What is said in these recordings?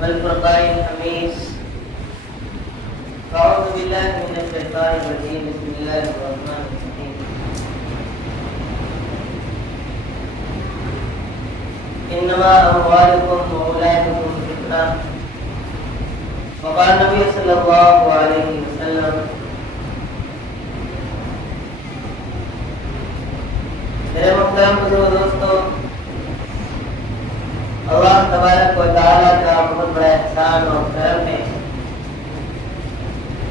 والفرقان الحميد. أعوذ بالله من الشيطان الرجيم. بسم الله الرحمن الرحيم. إنما أموالكم وأولادكم فتنة. وقال النبي صلى الله عليه وسلم: میرے محترم دوستو، اللہ تبارک و تعالیٰ کا بہت بڑا احسان اور کرم ہے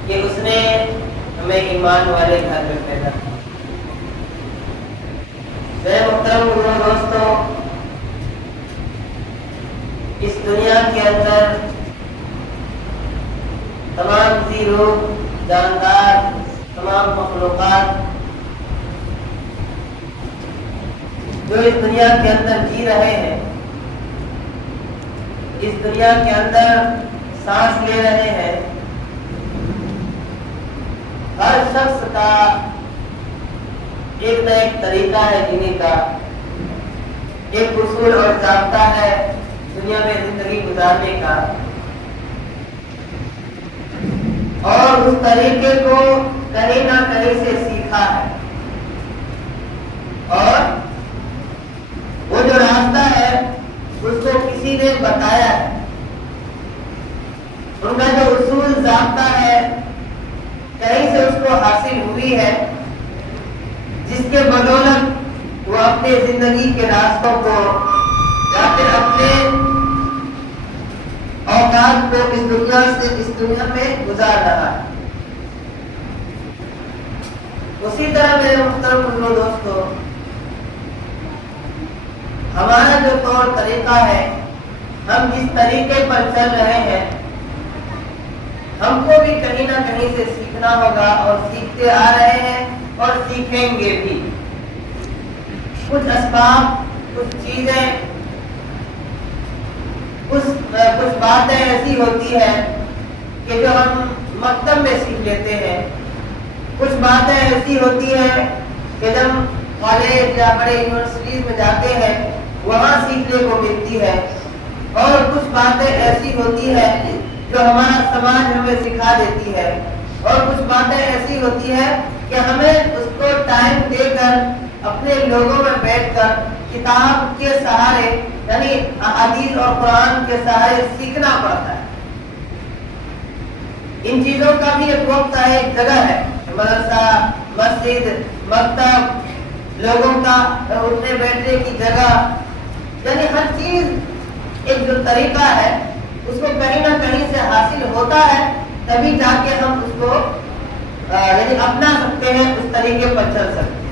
کہ اس نے ہمیں ایمان والے گھر میں پیدا کیا. میرے محترم دوستو، اس دنیا کے اندر تمام ذی روح جاندار، تمام مخلوقات جو اس دنیا کے اندر جی رہے ہیں، اس دنیا کے اندر سانس لے رہے ہیں، ہر شخص کا ایک نہ ایک طریقہ ہے جینے کا، ایک اصول اور ضابطہ ہے دنیا میں زندگی گزارنے کا، اور اس طریقے کو کہیں نہ کہیں سے سیکھا ہے. اور وہ جو راستہ ہے اس کو کسی نے بتایا ہے. ان کا جو اصول ضابطہ ہے کہیں سے اس کو حاصل ہوئی ہے، جس کے بدولت وہ اپنے زندگی کے راستوں کو یا پھر اپنے اوقات کو اس دنیا سے اس دنیا میں گزار رہا ہے. اسی طرح میرے محترم دوستو، ہمارا جو طور طریقہ ہے، ہم جس طریقے پر چل رہے ہیں، ہم کو بھی کہیں نہ کہیں سے سیکھنا ہوگا، اور سیکھتے آ رہے ہیں اور سیکھیں گے بھی. کچھ اسباب، کچھ چیزیں، کچھ باتیں ایسی ہوتی ہیں کہ جو ہم مکتب میں سیکھ لیتے ہیں. کچھ باتیں ایسی ہوتی ہیں کہ جب کالج یا بڑے یونیورسٹیز میں جاتے ہیں وہاں سیکھنے کو ملتی ہے. اور کچھ باتیں ایسی ہوتی ہیں جو ہمارا سماج ہمیں سکھا دیتی ہے. اور کچھ باتیں ایسی ہوتی ہے کہ ہمیں اس کو ٹائم دے کر اپنے لوگوں میں بیٹھ کر کتاب کے سہارے، یعنی حدیث اور قرآن کے سہارے سیکھنا پڑتا ہے. ان چیزوں کا بھی ایک وقت ہے، ایک جگہ ہے. مدرسہ، مسجد، مکتب، لوگوں کا اٹھنے بیٹھنے کی جگہ، یعنی ہر چیز ایک جو طریقہ ہے اس کو کہیں نہ کہیں سے حاصل ہوتا ہے، تبھی جا کے ہم اس کو یعنی اپنا سکتے ہیں، اس طریقے پر چل سکتے ہیں.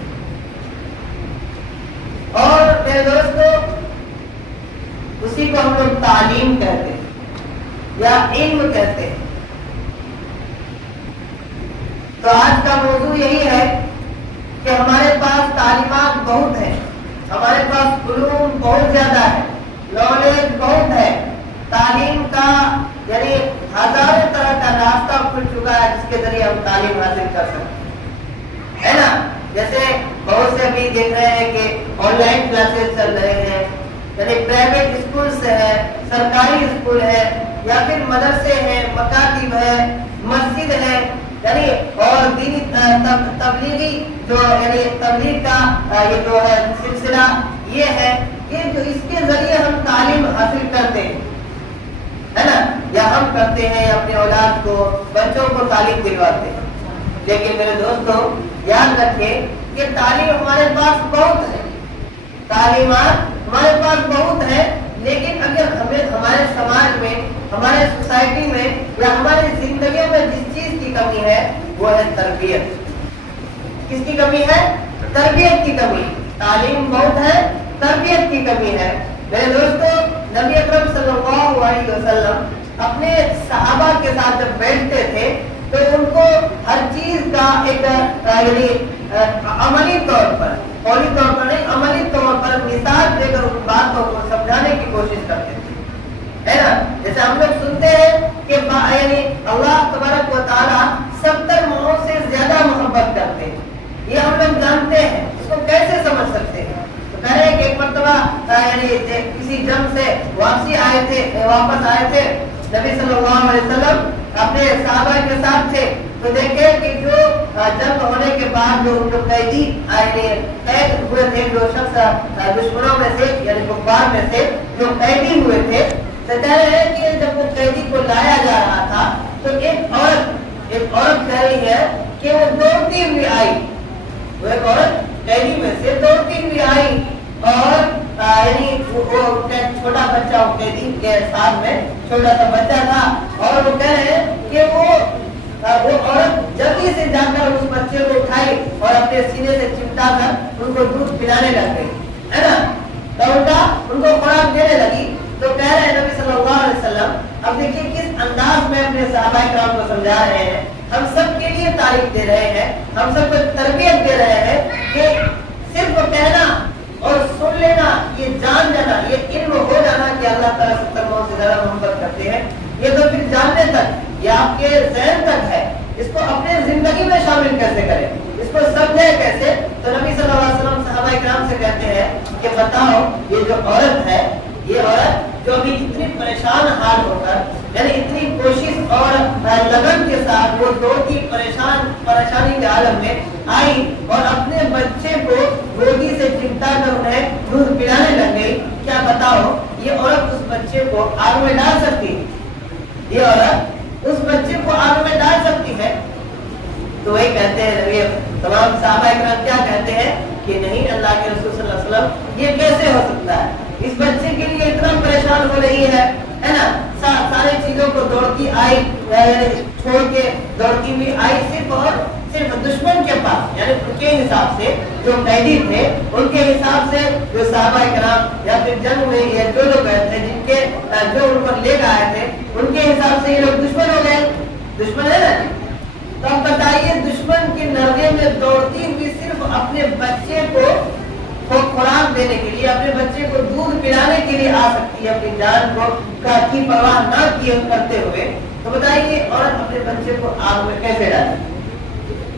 اور میرے دوستو، اسی کو ہم لوگ تعلیم کہتے ہیں یا علم کہتے ہیں. تو آج کا موضوع یہی ہے کہ ہمارے پاس تعلیمات بہت ہیں، ہمارے پاس علوم بہت زیادہ ہے، نالج بہت ہے. تعلیم کا یعنی ہزاروں طرح کا راستہ کھل چکا ہے جس کے ذریعے ہم تعلیم حاصل کر سکتے ہیں، ہے نا. جیسے بہت سے ابھی دیکھ رہے ہیں کہ آن لائن کلاسز چل رہے ہیں، یعنی پرائیویٹ اسکولس ہے، سرکاری اسکول ہے، یا پھر مدرسے ہیں، مکاتب ہے، مسجد ہے، یعنی اور دینی تبلیغی جو یعنی تبلیغ کا یہ جو ہے سلسلہ یہ ہے کہ جو اس کے ذریعے ہم تعلیم حاصل کرتے ہیں، ہے نا، یا ہم کرتے ہیں یا اپنے اولاد کو، بچوں کو تعلیم دلواتے ہیں. لیکن میرے دوستو یاد رکھیں کہ تعلیم ہمارے پاس بہت ہے، تعلیمات ہمارے پاس بہت ہے، لیکن اگر ہمیں ہمارے سماج میں، ہمارے سوسائٹی میں یا ہماری زندگیوں میں جس چیز کی کمی ہے وہ ہے تربیت. کس کی کمی ہے؟ تربیت کی کمی. تعلیم بہت ہے، تربیت کی کمی ہے. میرے دوستو، نبی اکرم صلی اللہ علیہ وسلم اپنے صحابہ کے ساتھ جب بیٹھتے تھے تو ان کو ہر چیز کا ایک یعنی عملی طور پر، قولی طور پر نہیں، عملی طور پر مثال دے کر ان باتوں کو سمجھانے کی کوشش کرتے تھے، ہے نا. جیسے ہم لوگ سنتے ہیں کہ یعنی اللہ تبارک و تعالیٰ 70 ماہوں سے زیادہ محبت کرتے ہیں. یہ ہم لوگ جانتے ہیں، اس کو کیسے سمجھ سکتے ہیں؟ تو کہہ رہے ہیں کہ ایک مرتبہ یعنی किसी जंग से वापस आए थे नबी सल्लल्लाहु अलैहि वसल्लम अपने सहाबा के साथ थे, तो देखे कि जो जंग होने के बाद जो कैदी कैद हुए थे, जो शख्स दुश्मनों में से यानी कुफार में से जो कैदी हुए थे, तो कह रहे हैं कि जब वो कैदी को लाया जा रहा था तो एक औरत कह रही है कि वो दौड़ती हुई आई, वो एक औरत कैदी में से दौड़ती हुई आई और यानी वो छोटा बच्चा वो कैदी के साथ में छोटा सा बच्चा था, और वो कह रहे हैं कि वो औरत जल्दी से जाकर उस बच्चे को उठाई और अपने सीने से चिपटा कर उनको दूध पिलाने लग गई, है ना। तो उनको खुराक देने लगी। तो कह रहे हैं नबी सल्लल्लाहु अलैहि वसल्लम, अब देखिए किस अंदाज में अपने सहाबा किराम को समझा रहे हैं, हम सब के लिए तारीफ दे रहे हैं, हम सबको तरबियत दे रहे हैं कि सिर्फ कहना और सुन लेना, ये जान जाना, ये इल्म हो जाना कि अल्लाह ताला 70 मौत से ज्यादा मोहब्बत करते हैं, ये तो फिर जानने तक, ये आपके ज़हन तक है, इसको अपने जिंदगी में शामिल कैसे करें, इसको समझे कैसे। तो नबी सल्लल्लाहु अलैहि वसल्लम सहाबा किराम से कहते हैं कि बताओ ये जो औरत है, ये औरत जो अभी इतनी परेशान हाल होकर यानी इतनी कोशिश और लगन के साथ वो दौड़ती परेशानी के आलम में आई और अपने बच्चे को गोदी से चिपटा कर उन्हें दूध पिलाने लग गई, क्या बताओ ये औरत उस बच्चे को आग में डाल सकती है? ये औरत उस बच्चे को आग में डाल सकती है? तो वही कहते हैं नबी तमाम सहाबा इकराम क्या कहते हैं कि नहीं, अल्लाह के रसूल सल्लल्लाहु अलैहि वसल्लम ये कैसे हो सकता है, इस बच्चे के लिए इतना परेशान हो रही है ना, सारी चीजों को दौड़ती आई छोड़ के दौड़ती हुई आई सिर्फ दुश्मन के पास, यानी उनके हिसाब से जो कैदी थे उनके हिसाब से जो सहाबा इकराम या फिर जंग में ये जो लोग गए थे जिनके जो उन पर लेकर आए थे उनके हिसाब से ये लोग दुश्मन हो गए, दुश्मन है ना। तो अब बताइए दुश्मन के नरगे में दौड़ती हुई सिर्फ अपने बच्चे को खुराक देने के लिए, अपने बच्चे को दूध पिलाने के लिए आ सकती है, अपनी जान को की परवाह ना किए करते हुए, तो बताइए औरत अपने बच्चे को आग में कैसे डाले?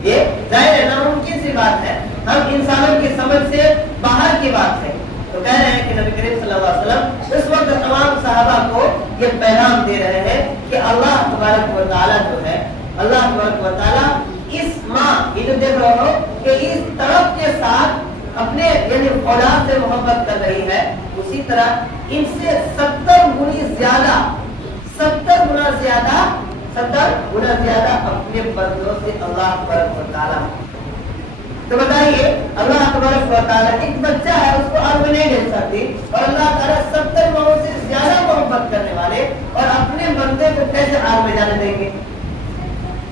ये जाहिर है नामुमकिन सी बात है, हम इंसानों की समझ से बाहर की बात है। तो कह रहे हैं कि नबी करीम सल्लल्लाहु अलैहि वसल्लम इस वक्त तमाम सहाबा को ये पैगाम दे रहे हैं कि अल्लाह तबारक व तआला जो है, अल्लाह तबारक व तआला इस माँ ये जो देख रहे हो कि इस तड़प के साथ अपने यानी औलाद से मोहब्बत कर रही है, उसी तरह इनसे 70 गुना ज्यादा अपने बंदों से अल्लाह तबारक व तआला। तो बताइए अल्लाह तबारक व तआला एक बच्चा है उसको आग में नहीं डाल सकती, और अल्लाह ताला 70 गुना से ज्यादा मोहब्बत करने वाले और अपने बंदे को कैसे आग में जाने देंगे?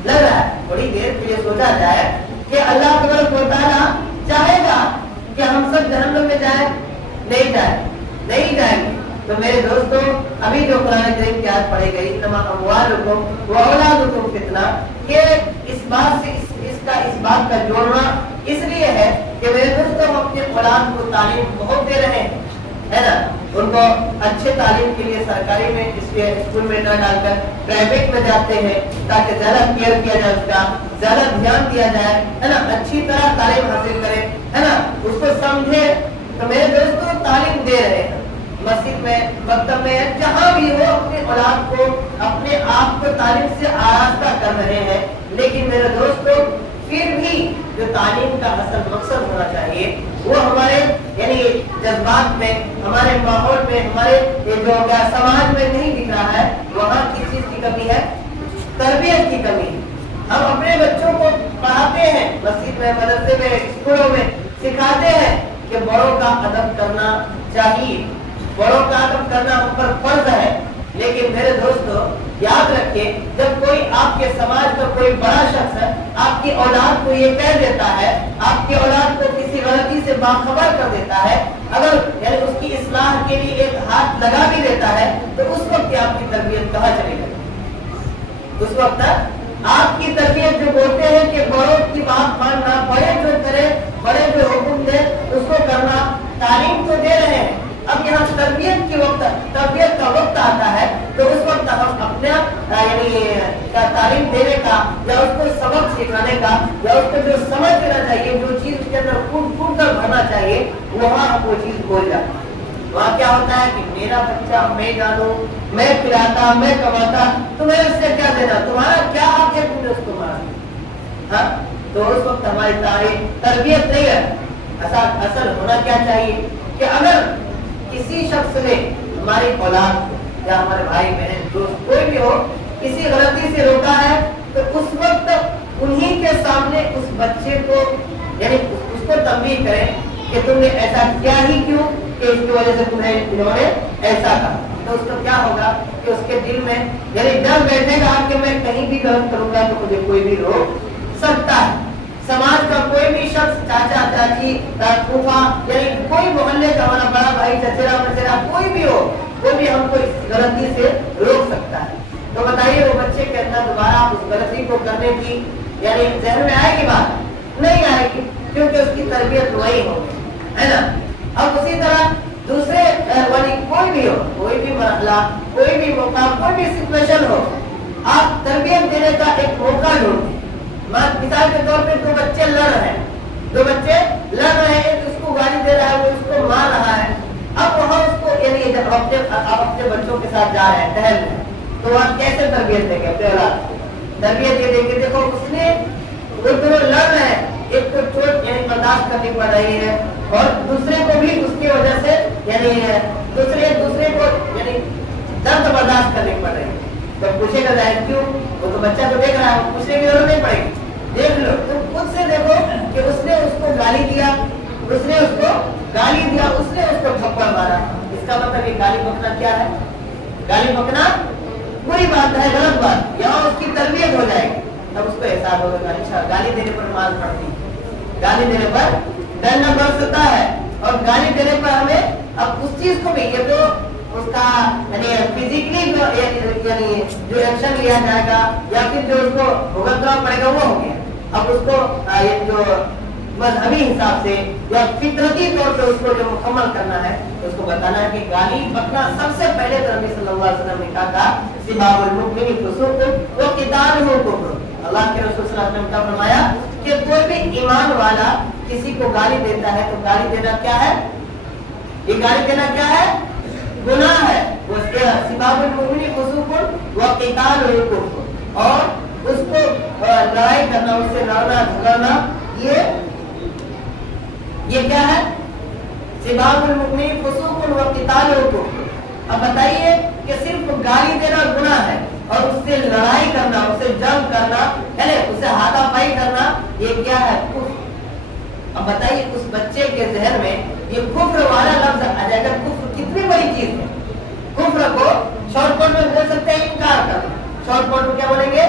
लग रहा है थोड़ी देर के लिए सोचा जाए कि अल्लाह तबारक व तआला चाहेगा कि हम सब जहन्नम में जाए? नहीं जाएंगे। तो मेरे दोस्तों अभी जो कुरान करीम की आयत पढ़ी गई इन्नमा अमवालुकुम व औलादुकुम फितना, के इस बात का जोड़ना इसलिए है कि मेरे दोस्तों हम अपने औलाद को तालीम बहुत दे रहे हैं, है ना, उनको अच्छे तालीम के लिए सरकारी में स्कूल में न डालकर प्राइवेट में जाते हैं ताकि ज्यादा केयर किया जाए, उसका ज्यादा ध्यान दिया जाए, है ना, अच्छी तरह तालीम हासिल करें, है ना, उसको समझे। तो मेरे दोस्तों तालीम दे रहे हैं मस्जिद में, मकतब में, जहाँ भी हो अपने औलाद को अपने आप को तालीम से आरास्ता कर रहे हैं। लेकिन मेरे दोस्तों फिर भी जो तालीम का असल मकसद होना चाहिए वो हमारे यानी जज्बात में, हमारे माहौल में, हमारे जो समाज में नहीं दिख रहा है। वहाँ किस चीज की कमी है? तरबियत की कमी है। हम अपने बच्चों को पढ़ाते हैं मस्जिद में, मदरसे में, स्कूलों में, सिखाते हैं कि बड़ों का अदब करना चाहिए, बड़ों का अदब करना हम पर फर्ज है। लेकिन मेरे दोस्तों याद रखिए, जब कोई आपके समाज का कोई बड़ा शख्स है आपकी औलाद को ये कह देता है, आपकी औलाद को किसी गलती से बाखबर कर देता है, अगर यानी उसकी इस्लाह के लिए एक हाथ लगा भी देता है, तो उस वक्त आपकी तरबियत कहाँ चली गई? उस वक्त आपकी तरबियत जो बोलते हैं कि बड़ों की बात मानना, बड़े जो करे, बड़े जो हुक्म दे उसको करना, तालीम तो दे रहे हैं। अब यहाँ तरबियत का वक्त आता है तो उस वक्त हम अपने यानी तालीम देने का या उसको सबक सिखाने का या उसको जो समझ देना चाहिए, जो चीज उसके अंदर कूट कर भरना चाहिए, वहाँ हम वो चीज भूल जाते हैं, वहाँ क्या होता है कि मेरा बच्चा मैं जानू, मैं खिलाता, मैं कमाता, तुम्हें उससे क्या देना, तुम्हारा क्या हक है तुमने उसको मारा। हाँ, तो उस वक्त हमारी तरबियत नहीं है। असल होना क्या चाहिए कि अगर किसी शख्स ने हमारी औलाद या हमारे भाई बहन दोस्त कोई भी हो किसी गलती से रोका है, तो उस वक्त उन्हीं के सामने उस बच्चे को यानी उसको तंबीह करें कि तुमने ऐसा किया ही क्यों, कि इसकी वजह से तुम्हें इन्होंने ऐसा कहा। तो उसको क्या होगा कि उसके दिल में यानी डर बैठेगा कि मैं कहीं भी गलत करूंगा तो मुझे कोई भी रोक सकता है। समाज का कोई भी शख्स, चाचा चाची, फूफा, यानी कोई मोहल्ले का हमारा बड़ा भाई, चचेरा मचेरा कोई भी हो, वो भी हमको इस गलती से रोक सकता है। तो बताइए वो बच्चे के अंदर दोबारा उस गलती को करने की यानी जहन में आएगी बात? नहीं आएगी, क्योंकि उसकी तरबियत वही होगी, है ना। अब उसी तरह दूसरे वाली कोई भी हो, कोई भी मसला, कोई भी मौका, कोई भी सिचुएशन हो, आप तरबियत देने का एक मौका ढूंढें। मिसाल के तौर पे दो बच्चे लड़ रहे हैं, उसको गाली दे रहा है, वो उसको मार रहा है। अब वहाँ उसको यानी जब आप अपने बच्चों के साथ जा रहे हैं टहलने, तो आप कैसे तरबियत देंगे अपने औलाद को? तरबियत ये देंगे, देखो उसने वो दोनों लड़ रहे हैं, एक को चोट यानी बर्दाश्त करनी पड़ रही है और दूसरे को भी उसकी वजह से यानी दूसरे को यानी दर्द बर्दाश्त करनी पड़ रही है। तो पूछेगा जाए क्यों, वो तो बच्चा को देख रहा है, पूछने की जरूरत नहीं पड़ेगी। देख लो, तुम खुद से देखो कि उसने उसको गाली दिया, उसने उसको थप्पड़ मारा। इसका मतलब ये गाली बकना क्या है? गाली बकना बुरी बात है, गलत बात। यहाँ उसकी तरबियत हो जाएगी, तब उसको एहसास होगा अच्छा गाली देने पर मार पड़ती, गाली देने पर डरना बढ़ सकता है। और गाली देने पर हमें अब उस चीज को भी ये तो उसका यानी फिजिकली यानी जो एक्शन लिया जाएगा या फिर जो उसको भुगतना पड़ेगा वो हो गया। अब उसको ये जो मजहबी हिसाब से या फितरती तौर पे उसको जो मुकम्मल करना है, तो उसको बताना है कि गाली बकना सबसे पहले तो नबी सल्लल्लाहु अलैहि वसल्लम ने कहा था सिबाबुल मुमिनी फुसूक व क़ितालुहु कुफ्र। अल्लाह के रसूल सल्लल्लाहु अलैहि वसल्लम ने फरमाया कि कोई भी ईमान वाला किसी को गाली देता है तो गाली देना क्या है? ये गाली देना क्या है? गुनाह है। उसके सिबाबुल मुमिनी फुसूक व क़ितालुहु कुफ्र, और उसको लड़ाई करना, उससे लड़ना झगड़ना, ये क्या है? सिबाबुल मुमिनी फुसूक व क़ितालुहु कुफ्र। अब बताइए कि सिर्फ गाली देना गुनाह है और उससे लड़ाई करना, उससे जंग करना, यानी उससे हाथापाई करना, ये क्या है? कुफ्र। अब बताइए उस बच्चे के जहन में ये कुफ्र वाला लफ्ज आ जाएगा। कुफ्र कितनी बड़ी चीज है। कुफ्र को शॉर्टकट में बोल सकते हैं इनकार करना। शॉर्टकट में क्या बोलेंगे?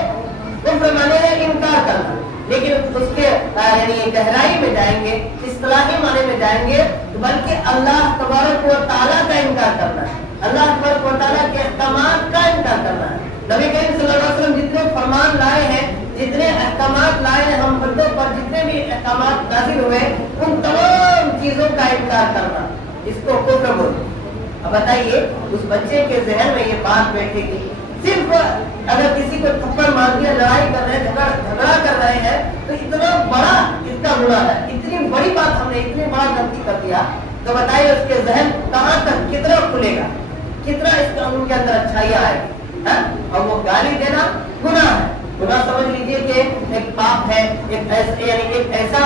कुफ्र माने है इनकार करना। लेकिन उसके यानी गहराई में जाएंगे, इस्तिलाही माने में जाएंगे, तो बल्कि अल्लाह तबारक व तआला का इनकार करना है, अल्लाह तबारक व तआला के अहकामात का इनकार करना है। नबी करीम सल्लल्लाहु अलैहि वसल्लम जितने फरमान लाए हैं, जितने अहकामात लाए हैं हम बंदों पर, जितने भी अहकामात नाज़िल हुए, उन तमाम चीजों का इनकार करना, इसको कुफ्र बोलते हैं। अब बताइए उस बच्चे के जहन में ये बात बैठेगी। सिर्फ अगर किसी को थप्पड़ मार दिया, लड़ाई कर रहे हैं, झगड़ा कर रहे हैं, तो इतना बड़ा इसका गुनाह है, इतनी बड़ी बात हमने इतनी बड़ा गलती कर दिया, तो बताइए उसके जहन कहाँ तक कितना खुलेगा, कितना इसका उनके अंदर अच्छाइयाँ आएगी। और वो गाली देना गुनाह है। गुनाह समझ लीजिए कि एक पाप है, एक ऐसा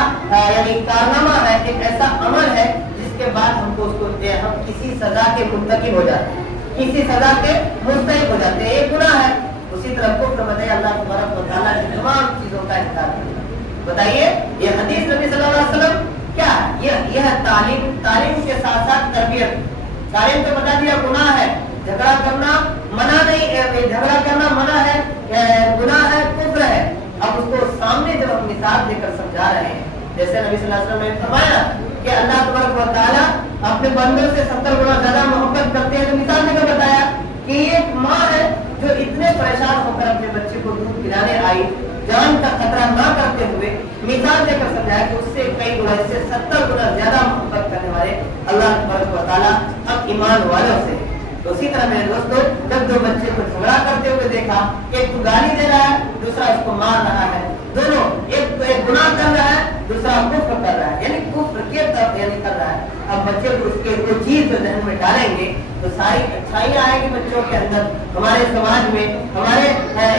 यानी कारनामा है, एक ऐसा अमल है जिसके बाद हमको उसको हम किसी सजा के मुंतकिब हो जाते हैं, किसी सजा के मुस्तहिक हो जाते हैं, ये गुनाह है। उसी तरह कुफ्र बताइए अल्लाह तबारक व तआला की तमाम चीजों का इनकार करना। बताइए ये हदीस नबी सल्लल्लाहु अलैहि वसल्लम क्या यह तालीम के साथ साथ तरबियत। तालीम तो बता दिया गुनाह है, झगड़ा करना मना नहीं, झगड़ा करना मना है, गुनाह है, कुफ्र है। अब उसको सामने जब हम मिसाल देकर समझा रहे हैं, जैसे नबी सल्लल्लाहु अलैहि वसल्लम ने फरमाया कि अल्लाह तबारक व तआला अपने बंदों से 70 गुना ज्यादा मोहब्बत करते हैं, तो मिसाल देकर बताया कि एक माँ है जो इतने परेशान होकर अपने बच्चे को दूध पिलाने आई, जान का खतरा ना करते हुए मिसाल देकर समझाया कि उससे कई गुना, इससे 70 गुना ज्यादा मोहब्बत करने वाले अल्लाह तबारक व तआला अब ईमान वालों से। तो उसी तरह मेरे दोस्तों, जब दो बच्चे को झगड़ा करते हुए देखा, एक तो गाली दे रहा है, दूसरा उसको मार रहा है, दोनों एक गुनाह कर रहा है, दूसरा कुफ्र कर रहा है, यानी कुफ्र की तरफ यानी कर रहा है। अब बच्चे को उसके वो चीज जो जहन में डालेंगे तो सारी अच्छाइयाँ आएगी बच्चों के अंदर, हमारे समाज में, हमारे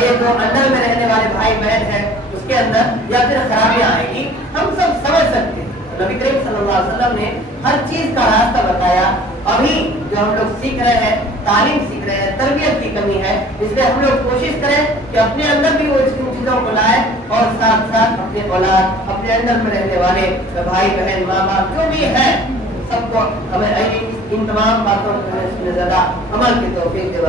एक जो अंदर में रहने वाले भाई बहन है उसके अंदर, या फिर खराबियाँ आएगी, हम सब समझ सकते हैं। नबी करीम सल्लल्लाहु अलैहि वसल्लम ने हर चीज का रास्ता बताया। अभी जो हम लोग सीख रहे हैं, तालीम सीख रहे हैं, तरबियत की कमी है, इसलिए हम लोग कोशिश करें कि अपने अंदर भी वो इन चीजों को लाए और साथ साथ अपने औलाद, अपने अंदर में रहने वाले भाई बहन, माँ बाप जो भी है, सबको हमें इन तमाम बातों को ज्यादा अमल की तौफीक दे।